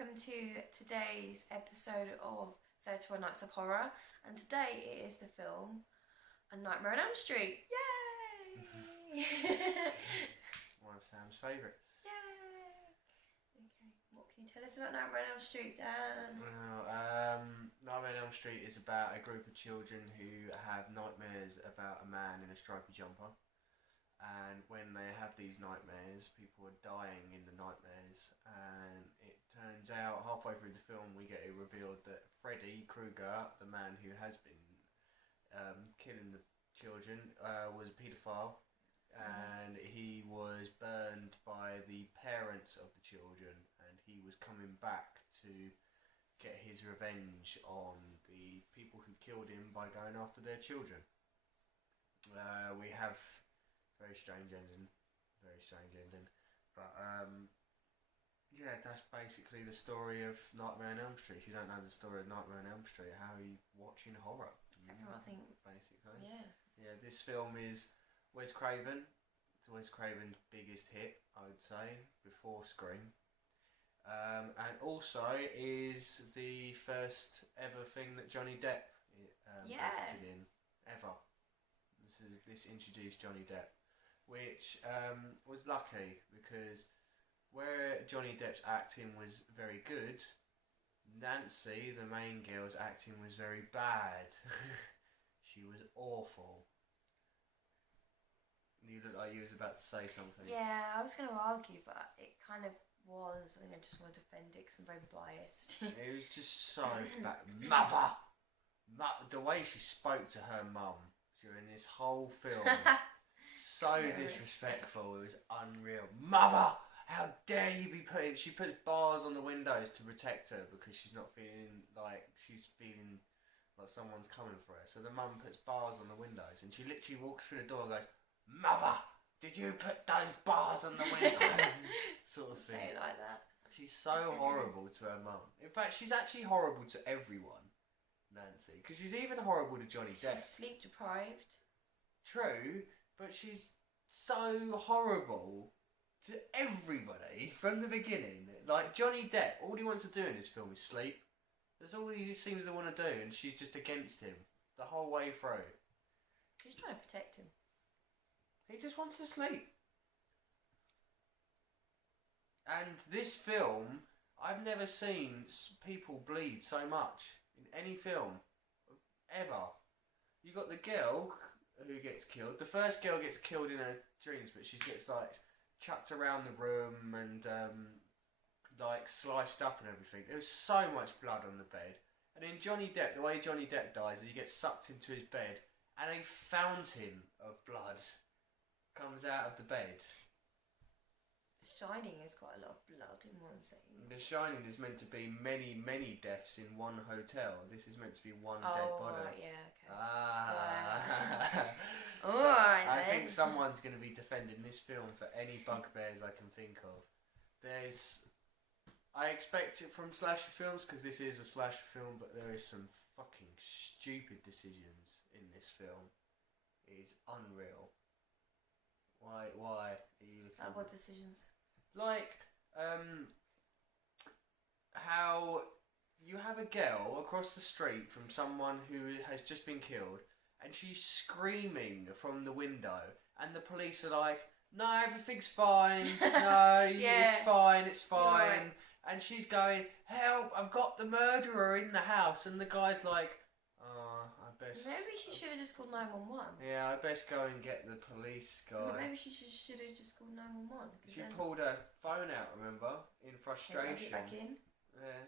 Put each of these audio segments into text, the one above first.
welcome to today's episode of 31 Nights of Horror, and today it is the film A Nightmare on Elm Street. Yay! One of Sam's favourites. Yay! Okay, what can you tell us about Nightmare on Elm Street, Dan? Nightmare on Elm Street is about a group of children who have nightmares about a man in a stripy jumper. And when they have these nightmares, people are dying in the nightmares, and it turns out halfway through the film we get it revealed that Freddy Krueger, the man who has been killing the children, was a paedophile, and he was burned by the parents of the children, and he was coming back to get his revenge on the people who killed him by going after their children. We have very strange ending, but yeah, that's basically the story of Nightmare on Elm Street. If you don't know the story of Nightmare on Elm Street, how are you watching horror? I think Basically. yeah. This film is Wes Craven. It's Wes Craven's biggest hit, I would say, before Scream. And also is the first ever thing that Johnny Depp acted in, ever. This introduced Johnny Depp, which was lucky, because where Johnny Depp's acting was very good, Nancy, the main girl's acting was very bad. She was awful. You look like you was about to say something. Yeah, I was going to argue, but it kind of was. I think I just want to defend it because I'm very biased. It was just so bad. Mother! The way she spoke to her mum during this whole film. So disrespectful, it was unreal. Mother! How dare you be putting... She puts bars on the windows to protect her because she's not feeling like... She's feeling like someone's coming for her. So the mum puts bars on the windows, and she literally walks through the door and goes, Mother! Did you put those bars on the window? Sort of thing. Say it like that. She's so horrible to her mum. In fact, she's actually horrible to everyone, Nancy. Because she's even horrible to Johnny Depp. She's sleep deprived. True, but she's so horrible to everybody from the beginning. Like, Johnny Depp, all he wants to do in this film is sleep. That's all he seems to want to do, and she's just against him the whole way through. She's trying to protect him. He just wants to sleep. And this film, I've never seen people bleed so much in any film ever. You got the girl who gets killed. The first girl gets killed in her dreams, but she gets like chucked around the room and like sliced up and everything. There was so much blood on the bed. And then Johnny Depp, the way Johnny Depp dies is he gets sucked into his bed and a fountain of blood comes out of the bed. Shining has got a lot of blood in one scene. The Shining is meant to be many, many deaths in one hotel. This is meant to be one dead body. Right, yeah, okay. Alright, I think someone's going to be defending this film for any bugbears I can think of. I expect it from slasher films, because this is a slasher film, but there is some fucking stupid decisions in this film. It is unreal. Why are you looking Like what decisions? Like, how you have a girl across the street from someone who has just been killed, and she's screaming from the window, and the police are like, no, everything's fine, no, Yeah. it's fine, Right. and she's going, help, I've got the murderer in the house, and the guy's like, oh, I best... Maybe she should have just called 911. Yeah, I best go and get the police guy. But maybe she should have just called 911. She pulled her phone out, remember, in frustration. Back in. Yeah.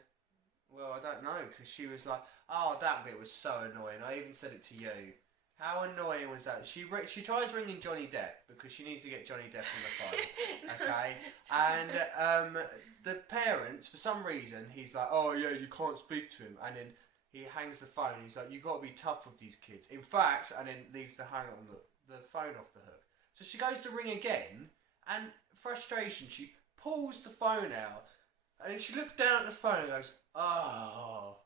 Well, I don't know, because she was like, oh, that bit was so annoying. I even said it to you. How annoying was that? She tries ringing Johnny Depp because she needs to get Johnny Depp on the phone. Okay? And the parents, for some reason, he's like, oh, yeah, you can't speak to him. And then he hangs the phone. He's like, you've got to be tough with these kids. In fact, and then leaves the hang on the phone off the hook. So she goes to ring again, and frustration, she pulls the phone out, and then she looks down at the phone and goes, oh,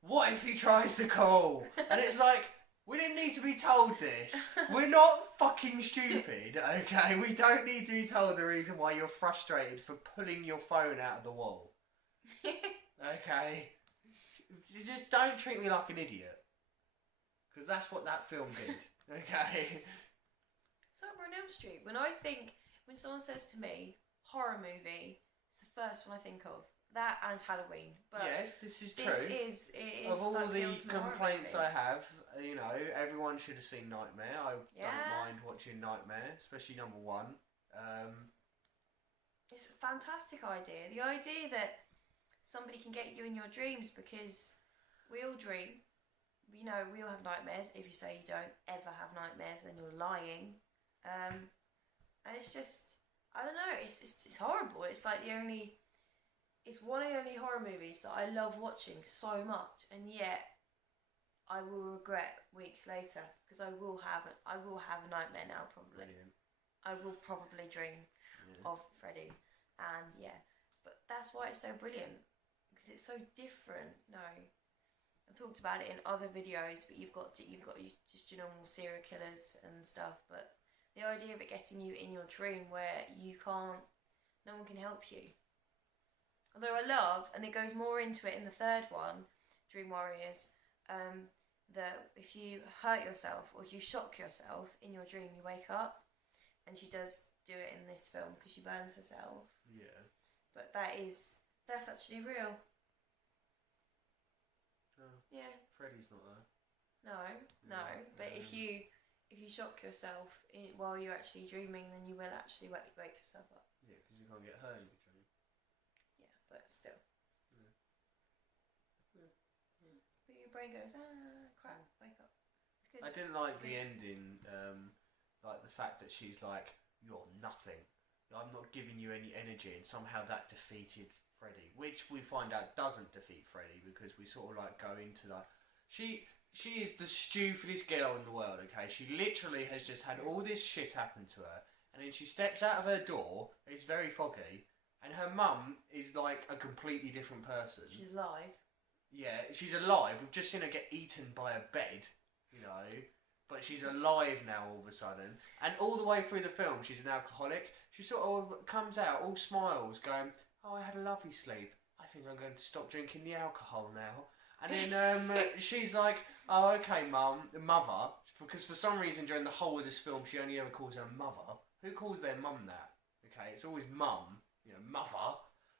what if he tries to call? And it's like, we didn't need to be told this. We're not fucking stupid, okay? We don't need to be told the reason why you're frustrated for pulling your phone out of the wall. Okay? You just don't treat me like an idiot. Because that's what that film did. Okay? It's like Nightmare on Elm Street. When someone says to me, horror movie, it's the first one I think of. That and Halloween. But yes, this is true. It is of all like the ultimate complaints horror I have, you know, everyone should have seen Nightmare. I don't mind watching Nightmare, especially number one. It's a fantastic idea. The idea that somebody can get you in your dreams, because we all dream. You know, we all have nightmares. If you say you don't ever have nightmares, then you're lying. And it's just, I don't know. It's horrible. It's like it's one of the only horror movies that I love watching so much, and yet I will regret weeks later, because I will have a nightmare now probably. Brilliant. I will probably dream of Freddy, and but that's why it's so brilliant, because it's so different. No, I've talked about it in other videos, but you've got just your normal serial killers and stuff, but the idea of it getting you in your dream where no one can help you. Although I love, and it goes more into it in the third one, Dream Warriors, that if you hurt yourself or if you shock yourself in your dream, you wake up, and she does do it in this film because she burns herself. Yeah. But that's actually real. Oh, yeah. Freddy's not there. No. But if you shock yourself while you're actually dreaming, then you will actually wake yourself up. Yeah, because you can't get hurt in your dream. Yeah, but still. Yeah. But your brain goes, crap, wake up. It's good. I didn't like the ending, like the fact that she's like, you're nothing. I'm not giving you any energy, and somehow that defeated Freddy, which we find out doesn't defeat Freddy, because we sort of like go into that. She is the stupidest girl in the world, okay? She literally has just had all this shit happen to her, and then she steps out of her door, it's very foggy, and her mum is like a completely different person. She's alive. Yeah, she's alive. We've just seen her get eaten by a bed, you know, but she's alive now all of a sudden. And all the way through the film, she's an alcoholic. She sort of comes out all smiles, going, oh, I had a lovely sleep. I think I'm going to stop drinking the alcohol now. And then she's like, oh, okay, mother. Because for some reason during the whole of this film, she only ever calls her mother. Who calls their mum that? Okay, it's always mum, you know, mother.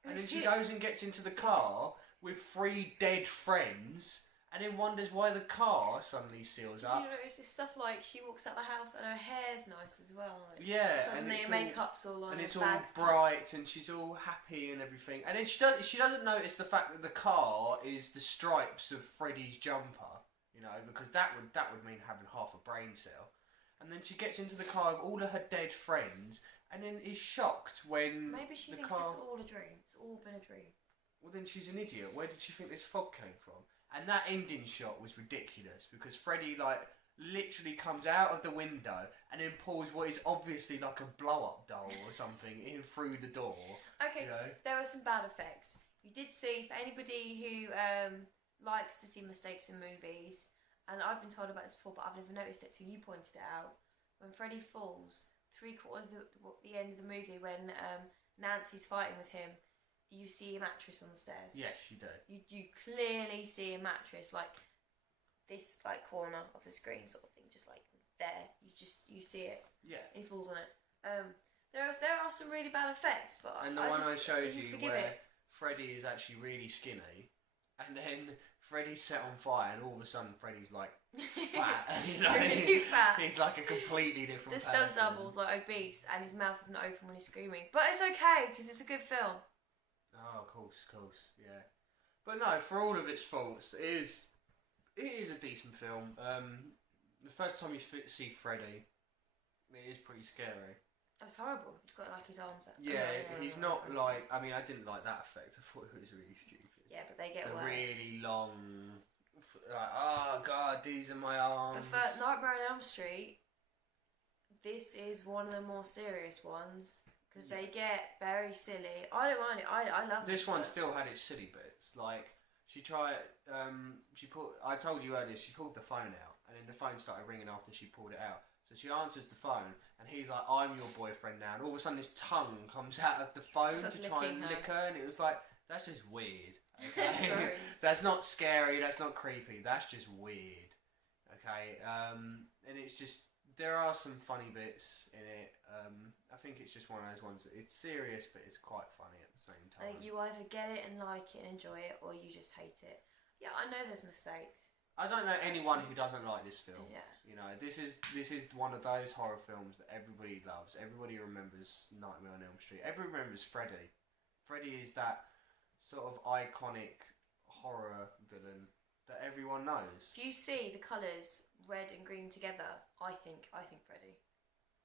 And then she goes and gets into the car with 3 dead friends, and then wonders why the car suddenly seals up. You notice this stuff like she walks out the house and her hair's nice as well. Like, yeah, suddenly and her makeup's all on, and it's all bright, and she's all happy and everything. And then she doesn't notice the fact that the car is the stripes of Freddy's jumper, you know, because that would mean having half a brain cell. And then she gets into the car with all of her dead friends, and then is shocked when maybe she thinks it's all a dream. It's all been a dream. Well, then she's an idiot. Where did she think this fog came from? And that ending shot was ridiculous, because Freddy, like, literally comes out of the window and then pulls what is obviously like a blow-up doll or something in through the door. Okay, you know? There were some bad effects. You did see, for anybody who likes to see mistakes in movies, and I've been told about this before, but I've never noticed it till you pointed it out, when Freddy falls, 3/4 the end of the movie, when Nancy's fighting with him, you see a mattress on the stairs. Yes, you do. You clearly see a mattress, like this, like corner of the screen sort of thing, just like there. You see it. Yeah. And he falls on it. There are some really bad effects, but and the one I showed you where Freddy is actually really skinny, and then Freddy's set on fire, and all of a sudden Freddy's like fat. You know, really fat. He's like a completely different. The stunt double's like obese, and his mouth isn't open when he's screaming. But it's okay because it's a good film. Oh, of course, yeah. But no, for all of its faults, it is a decent film. The first time you see Freddy, it is pretty scary. It's horrible. He's got like his arms out. Yeah, he's not like. I mean, I didn't like that effect. I thought it was really stupid. Yeah, but they get worse. Really long. Like, oh god, these are my arms. The first Nightmare on Elm Street. This is one of the more serious ones. Because they get very silly. I don't mind it. I love this one. Still had its silly bits. Like she tried. I told you earlier. She pulled the phone out, and then the phone started ringing after she pulled it out. So she answers the phone, and he's like, "I'm your boyfriend now." And all of a sudden, this tongue comes out of the phone to try and lick her, and it was like, That's just weird. Okay? Sorry. That's not scary. That's not creepy. That's just weird. Okay. And it's just there are some funny bits in it. I think it's just one of those ones that it's serious, but it's quite funny at the same I time. think you either get it and like it and enjoy it, or you just hate it. Yeah, I know there's mistakes. I don't know anyone who doesn't like this film. Yeah. You know, this is one of those horror films that everybody loves. Everybody remembers Nightmare on Elm Street. Everybody remembers Freddy. Freddy is that sort of iconic horror villain that everyone knows. If you see the colours red and green together, I think Freddy.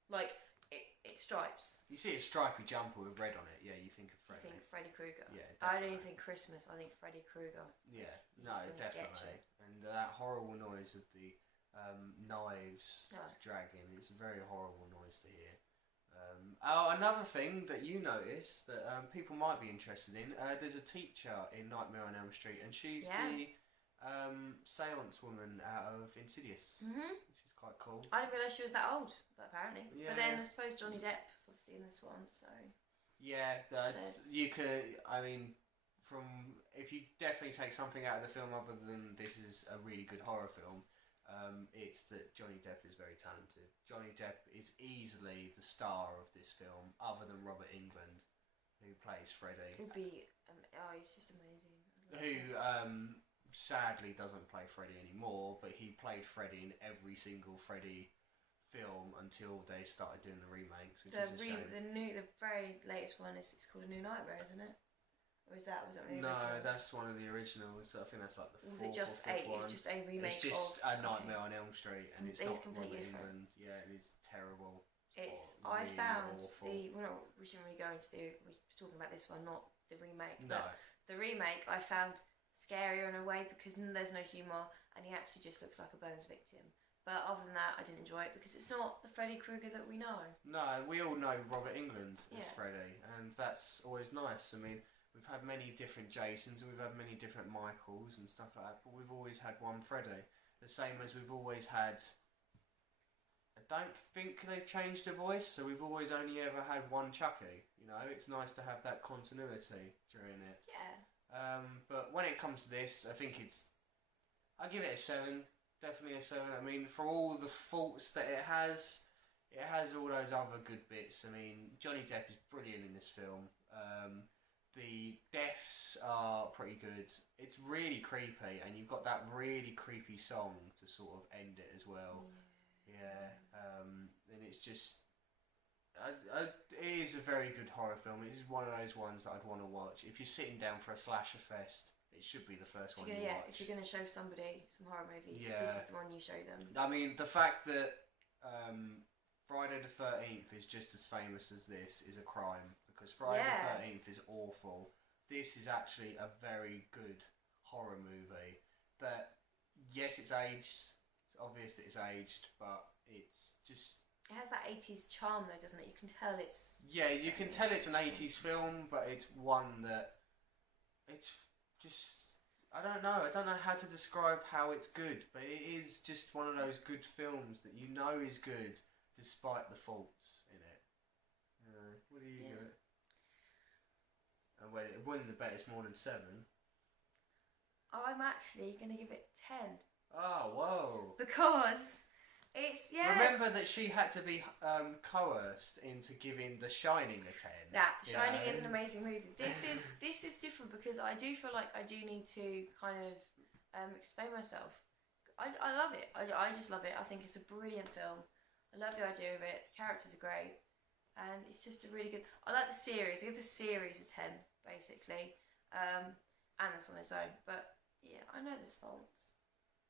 Like it stripes. You see a stripy jumper with red on it, yeah, you think of Freddy. You think Freddy Krueger. Yeah, I don't definitely. even think Christmas. I think Freddy Krueger. Yeah, He's no, gonna get definitely. And that horrible noise of the knives No. dragging, it's a very horrible noise to hear. Another thing that you noticed that people might be interested in, there's a teacher in Nightmare on Elm Street, and she's the seance woman out of Insidious, which is quite cool. I didn't realise she was that old, but apparently. Yeah. But then I suppose Johnny Depp was obviously in this one, so. Yeah, you could. I mean, if you definitely take something out of the film other than this is a really good horror film, it's that Johnny Depp is very talented. Johnny Depp is easily the star of this film, other than Robert Englund, who plays Freddy. He'd be. He's just amazing. Who sadly doesn't play Freddy anymore, but he played Freddy in every single Freddy film until they started doing the remakes, which is a shame. The very latest one is it's called A New Nightmare, isn't it? Or was that one of the No, originals? that's one of the originals. I think that's like the Was fourth it just or fifth one. It's just a remake It's just of a Nightmare on Elm Street, and it's not completely Robert different. Englund. Yeah, and it's terrible. I really found awful. we shouldn't really go into we're talking about this one, not the remake. No. But the remake I found scarier in a way because there's no humour and he actually just looks like a Burns victim. But other than that, I didn't enjoy it because it's not the Freddy Krueger that we know. No, we all know Robert Englund as Yeah. Freddy, and that's always nice. I mean, we've had many different Jasons, and we've had many different Michaels and stuff like that, but we've always had one Freddy. The same as we've always had. I don't think they've changed the voice, so we've always only ever had one Chucky. You know, it's nice to have that continuity during it. Yeah. But when it comes to this, I think I'll give it a 7. Definitely a 7. I mean, for all the faults that it has all those other good bits. I mean, Johnny Depp is brilliant in this film. The deaths are pretty good. It's really creepy, and you've got that really creepy song to sort of end it as well. Yeah. And it's just... it is a very good horror film. It is one of those ones that I'd want to watch. If you're sitting down for a slasher fest, it should be the first one you watch. If you're going to show somebody some horror movies, Yeah. this is the one you show them. I mean, the fact that Friday the 13th is just as famous as this is a crime, because Friday the 13th is awful. This is actually a very good horror movie that, yes, it's aged. It's obvious that it's aged, but it's just... It has that 80s charm though, doesn't it? You can tell it's... Yeah, you can tell it's an 80s film, but it's one that... It's just... I don't know how to describe how it's good, but it is just one of those good films that you know is good despite the faults in it. What do you give it? And winning the bet is more than 7. I'm actually going to give it 10. Oh, whoa. Because it's, Remember that she had to be coerced into giving The Shining a 10. Yeah, The Shining is an amazing movie. This is different because I do feel like I do need to kind of explain myself. I love it. I just love it. I think it's a brilliant film. I love the idea of it. The characters are great. And it's just a really good... I like the series. I give the series a 10, basically. And that's on its own. But, yeah, I know there's faults.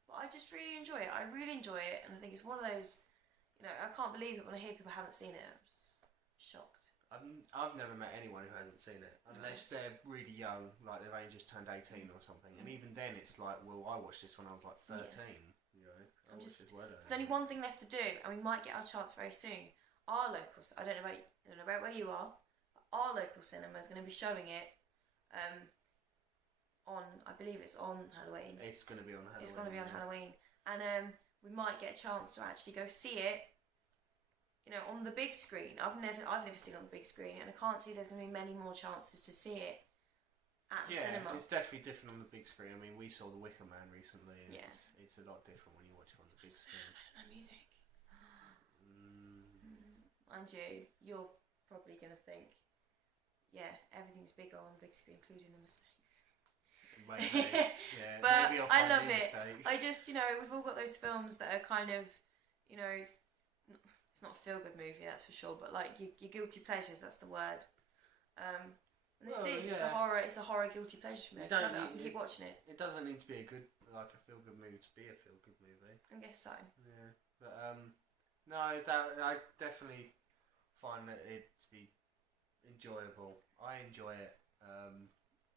But I just really enjoy it. I really enjoy it. And I think it's one of those... You know, I can't believe it when I hear people haven't seen it. I'm just shocked. I've never met anyone who hasn't seen it. Unless they're really young, like they've only just turned 18 or something. And even then, it's like, well, I watched this when I was like 13. You know, there's only one thing left to do, and we might get our chance very soon. Our local, I don't know about where you are, but our local cinema is going to be showing it on, I believe it's on Halloween. It's going to be on Halloween. It's going to be on Halloween. And we might get a chance to actually go see it, you know, on the big screen. I've never seen it on the big screen, and I can't see there's going to be many more chances to see it at the cinema. It's definitely different on the big screen. I mean, we saw The Wicker Man recently, and Yeah. it's a lot different when you watch it on the big screen. That music. And you're probably going to think, yeah, everything's bigger on the big screen, including the mistakes. Maybe, yeah. But maybe I'll I find love new it. mistakes. I just, we've all got those films that are kind of, it's not a feel-good movie, that's for sure, but like your guilty pleasures, that's the word. And this it's a horror guilty pleasure for me. I can keep watching it. It doesn't need to be a feel-good movie to be a feel-good movie. I guess so. Yeah, but no, I definitely find it to be enjoyable. I enjoy it.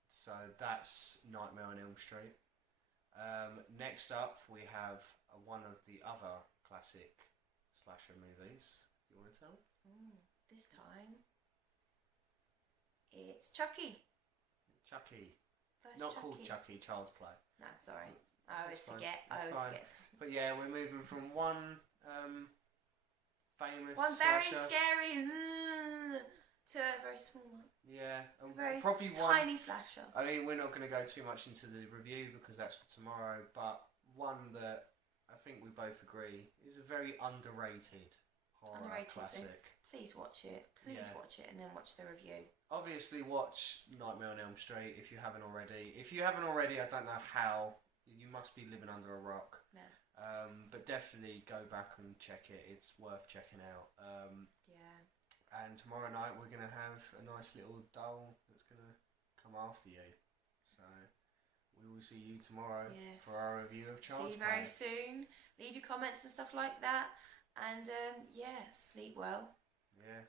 So that's Nightmare on Elm Street. Next up, we have one of the other classic slasher movies. You want to tell? This time, it's Chucky. Chucky. First Not Chucky. called Chucky, Child's Play. No, sorry. I always forget. But yeah, we're moving from one famous one very slasher. scary to a very small one. Yeah, It's a very probably tiny slasher. I mean, we're not going to go too much into the review because that's for tomorrow, but one that I think we both agree is a very underrated horror classic. So please watch it. Watch it and then watch the review. Obviously, watch Nightmare on Elm Street if you haven't already. If you haven't already, I don't know how. You must be living under a rock. No. But definitely go back and check it. It's worth checking out. Yeah. And tomorrow night we're going to have a nice little doll that's going to come after you. So we will see you tomorrow for our review of Child's Play. See you very soon. Leave your comments and stuff like that. And sleep well. Yeah.